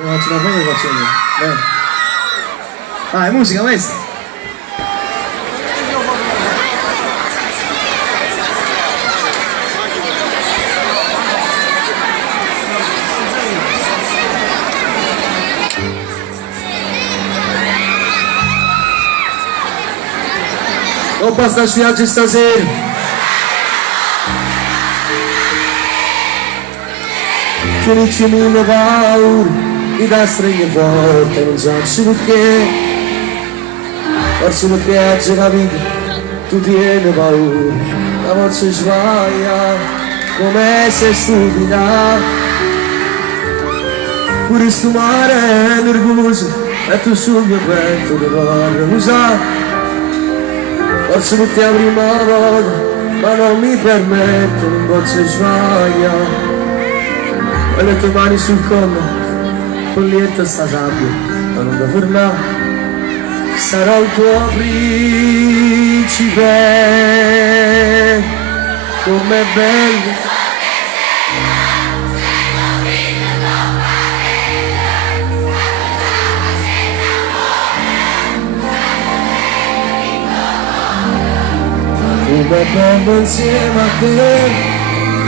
Faccio una foto e faccio vedere. Bene. Ah, è musica questa? Non basta spiaggia stasera. Finisci mille paure, mi dà stringhe forte, non so perché. Forse perché oggi capito, tu tieni paura, la forza sbaglia, come sei stupida. Pure sto mare è nervoso, e tu sul mio petto che vorrei usare. Forse perché la prima volta, ma non mi permetto, non posso sbagliare. E le tue mani sul collo, con lieta sta sabbia, ma non da fermare. Sarò il tuo principe, com'è bello. Come bello insieme a te,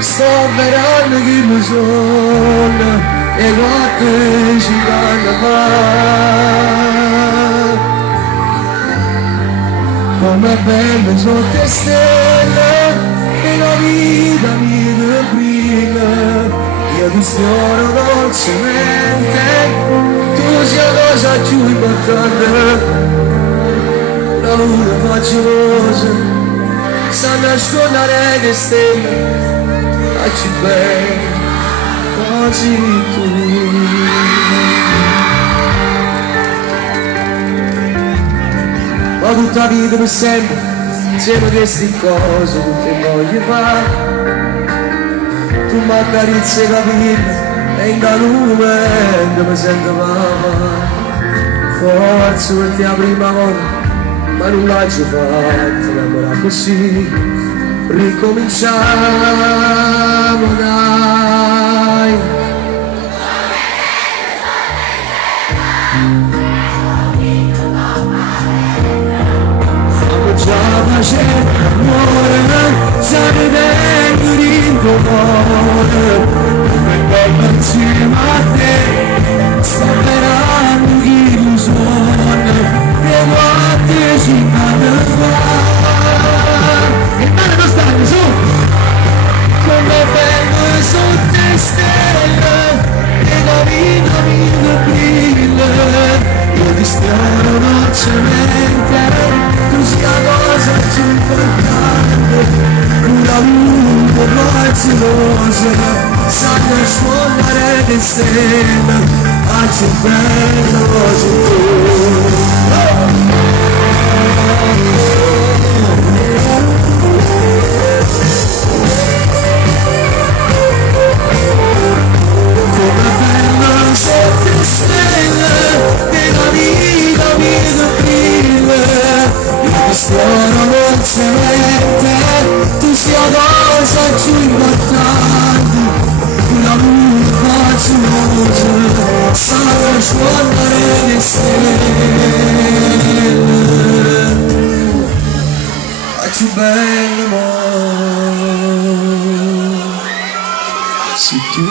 sto verando che mi sono e guarda ci vanno mai. Come bello sotto le stelle e la vita mi brilla. Io ti sfioro dolcemente, tu sia cosa più importante. La luna facciosa sa nascondere le stelle, facci bene, quasi tu. Ma tutta la vita per sempre, insieme a queste cose, tutte voglio fare. Tu mi accarezzi capire, e in da lume mi sento mamma. Forse perché la prima volta, ma non l'hai già fatto, allora così ricominciamo dai. Stiamo già facendo amore, siamo dentro in tuo cuore, come bello insieme a te, sto sperando che mi suona, e guardi ci vanno fare. Il mare non sta su, come bello sotto le stelle, e la vita mi brilla. Io ti spero dolcemente, tu sia la cosa più importante. Una luna raziosa, sa nascondere le stelle, faccio bello così tu. Come bello sotto le stelle, che la vita mi brilla. Io ti spero dolcemente, tu sia la cosa più importante. Una luna facciosa, sa nascondere le stelle, faccio bello amore. Sì, tu.